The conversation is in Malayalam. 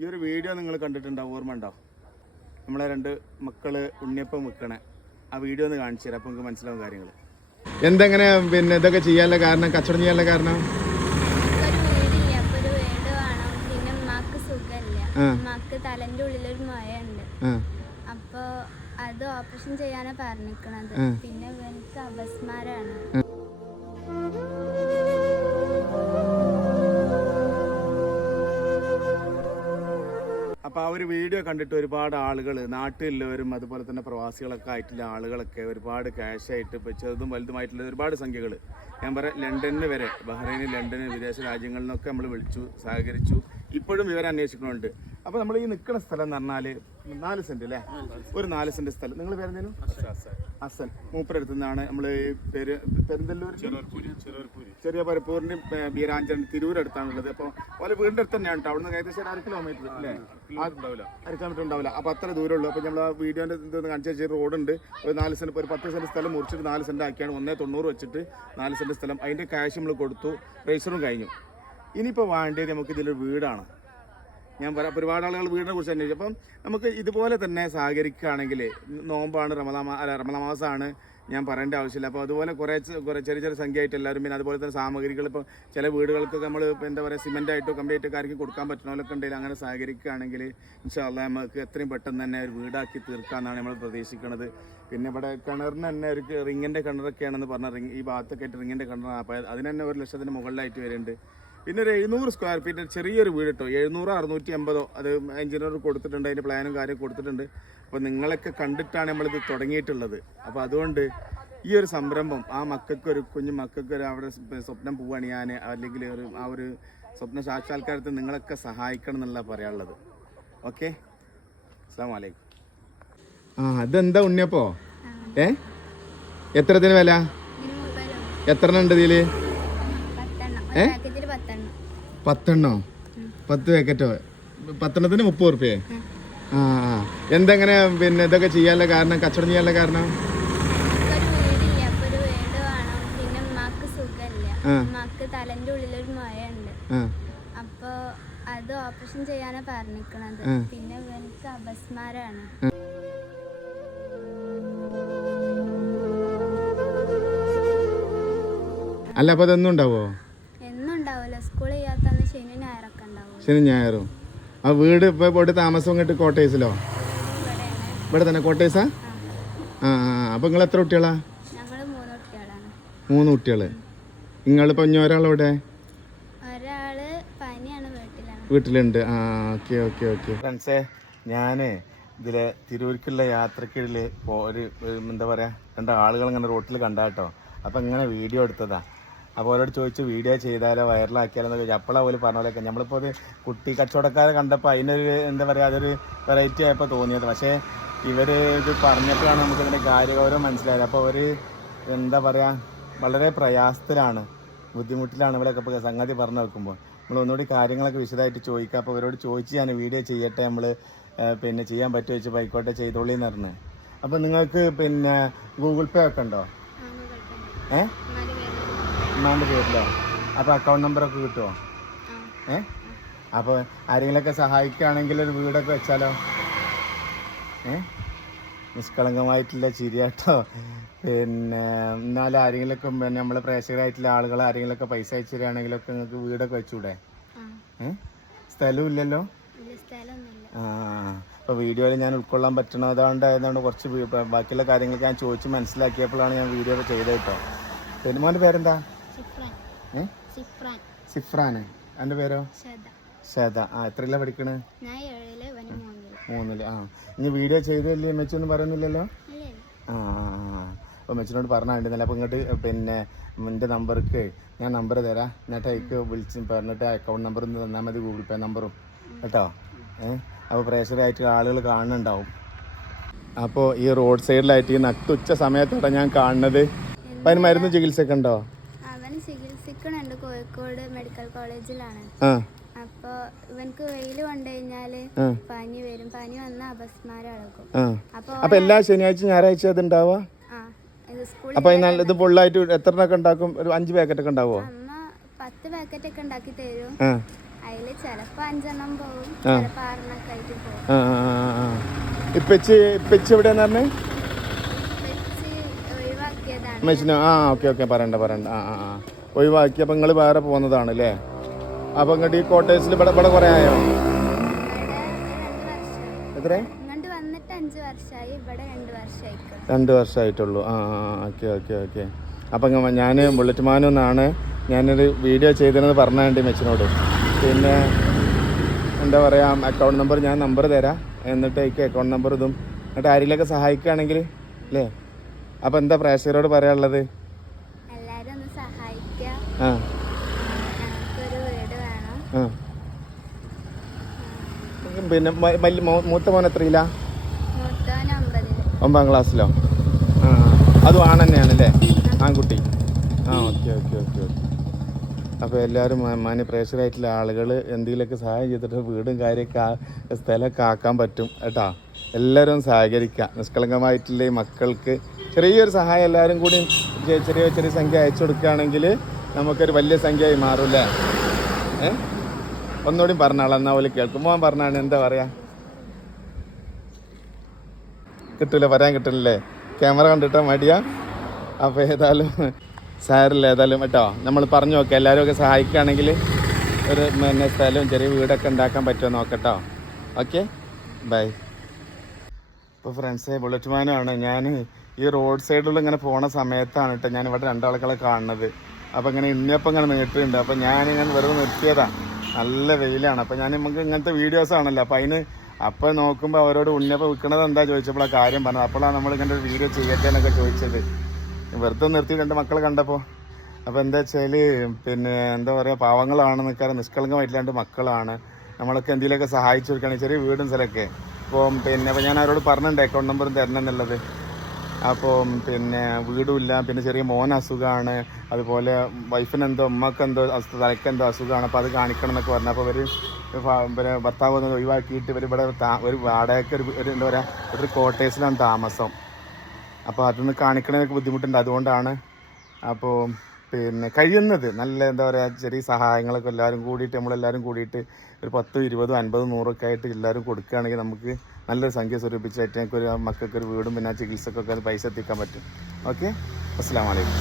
ഈ ഒരു വീഡിയോ നിങ്ങൾ കണ്ടിട്ടുണ്ടാവും ഓർമ്മ ഉണ്ടോ? നമ്മളെ രണ്ട് മക്കൾ ഉണ്ണിയപ്പം വെക്കണേ ആ വീഡിയോ ഒന്ന് കാണിച്ചു തരാം അപ്പോൾ നിങ്ങൾക്ക് മനസ്സിലാവും കാര്യങ്ങൾ എന്തെങ്ങനെ പിന്നെ ഇതൊക്കെ ചെയ്യാനുള്ള കാരണം കച്ചവടം ചെയ്യാനുള്ള കാരണം? ഒരു ഒരു ഉമ്മാക്ക് മഴയുണ്ട്. അപ്പൊ അത് ഓപ്പറേഷൻ ചെയ്യാനാ പറഞ്ഞിരിക്കണത് പിന്നെ ഇവനക്ക് അപസ്മാരാണ്. അപ്പോൾ ആ ഒരു വീഡിയോ കണ്ടിട്ട് ഒരുപാട് ആളുകൾ നാട്ടിലുള്ളവരും അതുപോലെ തന്നെ പ്രവാസികളൊക്കെ ആയിട്ടുള്ള ആളുകളൊക്കെ ഒരുപാട് ക്യാഷായിട്ട് ഇപ്പോൾ ചെറുതും വലുതുമായിട്ടുള്ള ഒരുപാട് സംഖ്യകൾ ഞാൻ പറയാം ലണ്ടനിൽ വരെ ബഹ്റൈന് ലണ്ടന് വിദേശ രാജ്യങ്ങളിൽ നിന്നൊക്കെ നമ്മൾ വിളിച്ചു സഹകരിച്ചു. ഇപ്പോഴും വിവരം അന്വേഷിക്കുന്നുണ്ട്. അപ്പോൾ നമ്മൾ ഈ നിൽക്കുന്ന സ്ഥലം എന്ന് പറഞ്ഞാൽ നാല് സെന്റ് അല്ലേ? ഒരു നാല് സെന്റ് സ്ഥലം. നിങ്ങൾ പേരെന്തേലും അസൻ മൂപ്പരടുത്തു നിന്നാണ് നമ്മൾ പേര് പെരുന്തല്ലൂർ ചെറിയ പരപ്പൂരിന്റെ ബീരാഞ്ചൻ തിരൂരടുത്താണുള്ളത്. അപ്പോൾ ഓരോ വീടിന്റെ അടുത്ത് തന്നെയാണ് കേട്ടോ അവിടുന്ന് ഏകദേശം ഒരു അര കിലോമീറ്റർ അല്ലേ? അര കിലോമീറ്റർ ഉണ്ടാവില്ല. അപ്പോൾ അത്ര ദൂരമുള്ളൂ. അപ്പോൾ നമ്മൾ ആ വീഡിയോന്റെ ഇതൊന്ന് കാണിച്ചു റോഡുണ്ട്. ഒരു നാല് സെന്റ് ഒരു പത്ത് സെന്റ് സ്ഥലം മുറിച്ചിട്ട് നാല് സെന്റ് ആക്കിയാണ്. ഒന്നേ തൊണ്ണൂറ് വെച്ചിട്ട് നാല് സെന്റ് സ്ഥലം. അതിന്റെ ക്യാഷ് നമ്മൾ കൊടുത്തു. രജിസ്റ്ററും കഴിഞ്ഞു. ഇനിയിപ്പോൾ വേണ്ടത് നമുക്ക് ഇതിലൊരു വീടാണ്. ഞാൻ പറയാം ഒരുപാട് ആളുകൾ വീടിനെ കുറിച്ച് അന്വേഷിച്ചു. അപ്പം നമുക്ക് ഇതുപോലെ തന്നെ സഹകരിക്കുകയാണെങ്കിൽ നോമ്പാണ് റമദാ അല്ല മാസമാണ് ഞാൻ പറയേണ്ട ആവശ്യമില്ല. അപ്പോൾ അതുപോലെ കുറേ കുറേ ചെറിയ ചെറിയ സംഖ്യ ആയിട്ട് എല്ലാവരും പിന്നെ അതുപോലെ തന്നെ സാമഗ്രികൾ ഇപ്പോൾ ചില വീടുകൾക്കൊക്കെ നമ്മൾ എന്താ പറയുക സിമെന്റായിട്ടോ കമ്പ്ലീറ്റ് ഒക്കെ ആർക്കും കൊടുക്കാൻ പറ്റുന്നവരൊക്കെ ഉണ്ടെങ്കിൽ അങ്ങനെ സഹകരിക്കുകയാണെങ്കിൽ ഇൻഷാല്ല നമുക്ക് എത്രയും പെട്ടെന്ന് തന്നെ ഒരു വീടാക്കി തീർക്കാമെന്നാണ് നമ്മൾ പ്രതീക്ഷിക്കുന്നത്. പിന്നെ ഇവിടെ കിണറിന് തന്നെ ഒരു റിങ്ങിന്റെ കിണറൊക്കെയാണെന്ന് പറഞ്ഞ റിങ് ഈ ഭാഗത്തൊക്കെ ആയിട്ട് റിങ്ങിന്റെ കിണറാണ്. അപ്പോൾ അതിന് തന്നെ ഒരു ലക്ഷത്തിന് മുകളിലായിട്ട് വരുന്നുണ്ട്. പിന്നെ ഒരു എഴുന്നൂറ് സ്ക്വയർ ഫീറ്റ് ചെറിയൊരു വീട് കേട്ടോ എഴുന്നൂറ് അറുന്നൂറ്റി എൺപതോ അത് എഞ്ചിനീയർ കൊടുത്തിട്ടുണ്ട് അതിന്റെ പ്ലാനും കാര്യം കൊടുത്തിട്ടുണ്ട്. അപ്പോൾ നിങ്ങളൊക്കെ കണ്ടിട്ടാണ് നമ്മളിത് തുടങ്ങിയിട്ടുള്ളത്. അപ്പോൾ അതുകൊണ്ട് ഈ ഒരു സംരംഭം ആ മക്കൾക്ക് ഒരു കുഞ്ഞു മക്കൾക്ക് ഒരു അവിടെ സ്വപ്നം സ്വപ്നം ഞാൻ അല്ലെങ്കിൽ ഒരു ആ ഒരു സ്വപ്ന സാക്ഷാത്കാരത്തിൽ നിങ്ങളൊക്കെ സഹായിക്കണം എന്നുള്ള പറയാനുള്ളത്. ഓക്കെ? അസ്സാം വലൈക്കും ആ അതെന്താ ഉണ്ണിയപ്പോ ഏ? എത്രത്തിന് വില? എത്ര ഉണ്ട് ഒരു പാക്കറ്റിൽ പത്തെണ്ണം? പത്ത് പാക്കറ്റോ പത്തെണ്ണത്തിന് മുപ്പത് റുപ്യേ ആ ആ. എന്തെങ്ങനെ പിന്നെ ഇതൊക്കെ ചെയ്യാനുള്ള കാരണം കച്ചവടം ചെയ്യാനുള്ള കാരണം? ഒരു അപ്പൊ അപ്പൊ അത് പിന്നെ അല്ല അപ്പോൾ അതൊന്നും ഉണ്ടാവോ എന്നും ഉണ്ടാവില്ല സ്കൂൾ ചെയ്യാത്തന്ന് ശനി ഞായറൊക്കെ ഉണ്ടാവും ശനി ഞായറും. ആ വീട് ഇപ്പോൾ പോയിട്ട് താമസം ഇങ്ങോട്ട് കോട്ടേഴ്സിലോ? ഇവിടെ തന്നെ കോട്ടേഴ്സാ? ആ ആ അപ്പോൾ നിങ്ങൾ എത്ര കുട്ടികളാ? മൂന്ന് കുട്ടികൾ നിങ്ങളിപ്പോൾ ഇനി ഒരാളെവിടെ വീട്ടിലുണ്ട്. ആ ഓക്കെ ഓക്കെ ഓക്കെ. ഫ്രണ്ട്സേ ഞാൻ ഇതിലെ തിരൂർക്കുള്ള യാത്രക്കിടയിൽ ഒരു എന്താ പറയുക രണ്ട് ആളുകൾ ഇങ്ങനെ റോട്ടിൽ കണ്ടാട്ടോ. അപ്പം ഇങ്ങനെ വീഡിയോ എടുത്തതാ. അപ്പോൾ അവരോട് ചോദിച്ചു വീഡിയോ ചെയ്താലോ? വൈറലാക്കിയാലോ? എന്നൊക്കെ ചോദിച്ചു. അപ്പോഴാണ് പോലും പറഞ്ഞോലൊക്കെ നമ്മളിപ്പോൾ ഒരു കുട്ടി കച്ചവടക്കാരെ കണ്ടപ്പോൾ അതിനൊരു എന്താ പറയുക അതൊരു വെറൈറ്റി ആയപ്പോൾ തോന്നിയത്. പക്ഷേ ഇവർ ഇത് പറഞ്ഞപ്പോഴാണ് നമുക്ക് ഇതിന്റെ കാര്യഗൗരവം മനസ്സിലായത്. അപ്പോൾ അവർ എന്താ പറയുക വളരെ പ്രയാസത്തിലാണ് ബുദ്ധിമുട്ടിലാണ് ഇവരൊക്കെ ഇപ്പോൾ സംഗതി പറഞ്ഞു വെക്കുമ്പോൾ നമ്മൾ ഒന്നുകൂടി കാര്യങ്ങളൊക്കെ വിശദമായിട്ട് ചോദിക്കുക അപ്പോൾ അവരോട് ചോദിച്ച് ഞാൻ വീഡിയോ ചെയ്യട്ടെ? നമ്മൾ പിന്നെ ചെയ്യാൻ പറ്റുമോ? വെച്ച് ബൈക്കോട്ടെ ചെയ്തോളി എന്ന് പറഞ്ഞ്. അപ്പോൾ നിങ്ങൾക്ക് പിന്നെ ഗൂഗിൾ പേ ഒക്കെ ഉണ്ടോ. ഏ? ഉമ്മാന്റെ പേരിലോ? അപ്പോൾ അക്കൗണ്ട് നമ്പറൊക്കെ കിട്ടുമോ ഏ? അപ്പോൾ ആരെങ്കിലുമൊക്കെ സഹായിക്കുകയാണെങ്കിൽ ഒരു വീടൊക്കെ വെച്ചാലോ? ഏ? നിഷ്കളങ്കമായിട്ടുള്ള ചിരിയാട്ടോ പിന്നെ എന്നാൽ ആരെങ്കിലുമൊക്കെ പിന്നെ നമ്മളെ പ്രേക്ഷകരായിട്ടുള്ള ആളുകൾ ആരെങ്കിലുമൊക്കെ പൈസ അയച്ചു തരികയാണെങ്കിലൊക്കെ നിങ്ങൾക്ക് വീടൊക്കെ വെച്ചൂടെ? സ്ഥലവും ഇല്ലല്ലോ ആ. അപ്പോൾ വീഡിയോയിൽ ഞാൻ ഉൾക്കൊള്ളാൻ പറ്റണതാണ്ടായതുകൊണ്ട് കുറച്ച് വീ- ബ- ബാക്കിയുള്ള കാര്യങ്ങളൊക്കെ ഞാൻ ചോദിച്ച് മനസ്സിലാക്കിയപ്പോഴാണ് ഞാൻ വീഡിയോ ചെയ്തത് കേട്ടോ. പിന്നെ മോന്റെ പേരെന്താ? സിഫ്രാന് എന്റെ പേരോ? ശ്വേത. ആ എത്രയില്ല പഠിക്കണേ? മൂന്നിൽ. ആ. ഇനി വീഡിയോ ചെയ്തല്ലേ എമ്മച്ചൊന്നും പറയുന്നില്ലല്ലോ? ആ അപ്പോൾ മെച്ചിനോട് പറഞ്ഞിട്ടുണ്ടല്ലോ അപ്പോൾ ഇങ്ങോട്ട് പിന്നെ എന്റെ നമ്പർക്ക് ഞാൻ നമ്പർ തരാം. എന്നിട്ട് എനിക്ക് വിളിച്ച് പറഞ്ഞിട്ട് അക്കൗണ്ട് നമ്പർ ഒന്ന് തന്നാൽ മതി ഗൂഗിൾ പേ നമ്പറും. കേട്ടോ? ഏ? അപ്പോൾ പ്രേഷറായിട്ട് ആളുകൾ കാണുന്നുണ്ടാവും. അപ്പോൾ ഈ റോഡ് സൈഡിലായിട്ട് ഈ നട്ടുച്ച സമയത്തോടെ ഞാൻ കാണുന്നത്. അപ്പം അതിന് മരുന്ന് ചികിത്സയൊക്കെ ഉണ്ടോ? ചികിത്സിക്കണുണ്ട് കോഴിക്കോട് മെഡിക്കൽ കോളേജിലാണ്. അപ്പൊ ഇവനക്ക് വെയിൽ കൊണ്ടു കഴിഞ്ഞാൽ. പനി വരും. പനി വന്ന അപസ്മാരം ഇളകും അപ്പൊ എല്ലാ ശനിയാഴ്ച ഞായറാഴ്ച അത് ഉണ്ടാവാ അപ്പൊ ഇത് പൊള്ളായിട്ട് ഫുള്ളായിട്ട് എത്ര എണ്ണമൊക്കെ ഉണ്ടാക്കും? ഒരു അഞ്ച് പാക്കറ്റൊക്കെ ഉണ്ടാവുമോ അമ്മ പത്ത് പാക്കറ്റ് ഒക്കെ ഉണ്ടാക്കി തരും. അതിൽ ചിലപ്പോ അഞ്ചെണ്ണം പോകും ആ. ചിലപ്പോ ആറെണ്ണം ആ ആ, ആ, ആ. ഇപ്പച്ചി ഇപ്പച്ചി എവിടെയാന്ന് പറഞ്ഞേ? ഒഴിവാക്കിയതാണ്. ആ ഓക്കെ ഓക്കെ. പറയണ്ട പറയണ്ട. ആ ആ ആ. ഒഴിവാക്കി. അപ്പം നിങ്ങൾ വേറെ പോകുന്നതാണ് അല്ലേ അപ്പം ഇങ്ങോട്ട് ഈ കോട്ടേഴ്സിൽ ഇവിടെ ഇവിടെ കുറേ ആയോ? എത്ര? രണ്ട് വർഷമായിട്ടുള്ളൂ ആ ആ ഓക്കെ ഓക്കെ ഓക്കെ. അപ്പം ഞാൻ ബുള്ളറ്റ് മാനു എന്നാണ് ഞാനൊരു വീഡിയോ ചെയ്തിരുന്നത് പറഞ്ഞാണ്ട് മെച്ചിനോട്. പിന്നെ എന്താ പറയുക അക്കൗണ്ട് നമ്പർ ഞാൻ നമ്പർ തരാം. എന്നിട്ട് എനിക്ക് അക്കൗണ്ട് നമ്പർ ഇതും എന്നിട്ട് ആരെങ്കിലൊക്കെ സഹായിക്കുകയാണെങ്കിൽ അല്ലേ അപ്പം എന്താ പ്രേക്ഷകരോട് പറയാനുള്ളത് എല്ലാവരും ഒന്ന് സഹായിക്കുക ആ ഞങ്ങൾക്കൊരു വീട് വേണം ആ പിന്നെ മൂത്ത മോൻ എത്രയില്ല ഒമ്പതാം ക്ലാസ്സിലോ? ആ. അതും ആണ് തന്നെയാണല്ലേ ആൺകുട്ടി. ആ ഓക്കെ ഓക്കെ ഓക്കെ ഓക്കെ. അപ്പോൾ എല്ലാവരും മാന്യ പ്രേക്ഷകരായിട്ടുള്ള ആളുകൾ എന്തെങ്കിലുമൊക്കെ സഹായം ചെയ്തിട്ട് വീടും കാര്യമൊക്കെ സ്ഥലമൊക്കെ ആക്കാൻ പറ്റും കേട്ടോ. എല്ലാവരും സഹകരിക്കുക. നിഷ്കളങ്കമായിട്ടുള്ള ഈ മക്കൾക്ക് ചെറിയൊരു സഹായം എല്ലാവരും കൂടി ചെറിയ ചെറിയ സംഖ്യ അയച്ചു കൊടുക്കുകയാണെങ്കിൽ നമുക്കൊരു വലിയ സംഖ്യയായി മാറും അല്ലേ ഏ? ഒന്നുകൂടി പറഞ്ഞാളാം എന്നാൽ പോലെ കേൾക്കും. പറഞ്ഞാണ് എന്താ പറയുക കിട്ടില്ല പറയാൻ കിട്ടില്ലേ ക്യാമറ കണ്ടിട്ടാ മടിയാ? അപ്പോൾ ഏതായാലും സാരില്ല ഏതായാലും കേട്ടോ. നമ്മൾ പറഞ്ഞു നോക്കാം എല്ലാവരും ഒക്കെ സഹായിക്കുകയാണെങ്കിൽ ഒരു പിന്നെ സ്ഥലവും ചെറിയ വീടൊക്കെ ഉണ്ടാക്കാൻ പറ്റുമോ നോക്കട്ടോ. ഓക്കെ? ബൈ. ഇപ്പോൾ ഫ്രണ്ട്സേ ബുള്ളറ്റ് മാനാണ് ഞാൻ ഈ റോഡ് സൈഡിലുള്ള ഇങ്ങനെ പോണ സമയത്താണ് കേട്ടോ ഞാൻ ഇവിടെ രണ്ടാളുകളെ കാണുന്നത്. അപ്പോൾ ഇങ്ങനെ ഇന്നപ്പം ഇങ്ങനെ നീട്ടിട്ടുണ്ട് അപ്പോൾ ഞാനിങ്ങനെ വെറുതെ നിർത്തിയതാണ് നല്ല വെയിലാണ്. അപ്പോൾ ഞാൻ നമുക്ക് ഇങ്ങനത്തെ വീഡിയോസ് അപ്പോൾ അതിന് അപ്പോൾ നോക്കുമ്പോൾ അവരോട് ഉണ്ണിയപ്പം വിൽക്കണത് എന്താ ചോദിച്ചപ്പോൾ ആ കാര്യം പറഞ്ഞത്. അപ്പോഴാണ് നമ്മൾ ഇങ്ങനെ ഒരു വീഡിയോ ചെയ്യട്ടെ എന്നൊക്കെ ചോദിച്ചത്. വെറുതെ നിർത്തി രണ്ട് മക്കൾ കണ്ടപ്പോൾ അപ്പോൾ എന്താ വെച്ചാൽ പിന്നെ എന്താ പറയുക പാവങ്ങളാണ് നിൽക്കാറ് നിഷ്കളങ്കമായിട്ടില്ലാണ്ട് മക്കളാണ്. നമ്മളൊക്കെ എന്തെങ്കിലുമൊക്കെ സഹായിച്ചു കൊടുക്കുകയാണെങ്കിൽ ചെറിയ വീടും സ്ഥലമൊക്കെ. അപ്പം പിന്നെ അപ്പോൾ ഞാൻ അവരോട് പറഞ്ഞിട്ടുണ്ട് അക്കൗണ്ട് നമ്പറും തരണം എന്നുള്ളത്. അപ്പോൾ പിന്നെ വീടുമില്ല പിന്നെ ചെറിയ മോൻ അസുഖമാണ് അതുപോലെ വൈഫിനെന്തോ ഉമ്മക്കെന്തോ എന്തോ അസുഖമാണ് അപ്പോൾ അത് കാണിക്കണം എന്നൊക്കെ പറഞ്ഞു അപ്പോൾ ഇവർ പിന്നെ ഭർത്താവ് ഒന്ന് ഒഴിവാക്കിയിട്ട് ഇവർ ഇവിടെ ഒരു വാടകയ്ക്ക് ഒരു ഒരു എന്താ പറയുക ഒരു ക്വാർട്ടേഴ്സിലാണ് താമസം. അപ്പോൾ അതൊന്ന് കാണിക്കണതൊക്കെ ബുദ്ധിമുട്ടുണ്ട്. അതുകൊണ്ടാണ് അപ്പോൾ പിന്നെ കഴിയുന്നത്. നല്ല എന്താ പറയുക ചെറിയ സഹായങ്ങളൊക്കെ എല്ലാവരും കൂടിയിട്ട് നമ്മളെല്ലാവരും കൂടിയിട്ട് ഒരു പത്തും ഇരുപതും അൻപതും നൂറൊക്കെ ആയിട്ട് എല്ലാവരും കൊടുക്കുകയാണെങ്കിൽ നമുക്ക് നല്ലൊരു സംഖ്യ സ്വരൂപിച്ച് ഏറ്റവും മക്കൾക്ക് ഒരു വീടും പിന്നെ ചികിത്സക്കൊക്കെ പൈസ എത്തിക്കാൻ പറ്റും. ഓക്കെ? അസ്സാം വലൈക്കും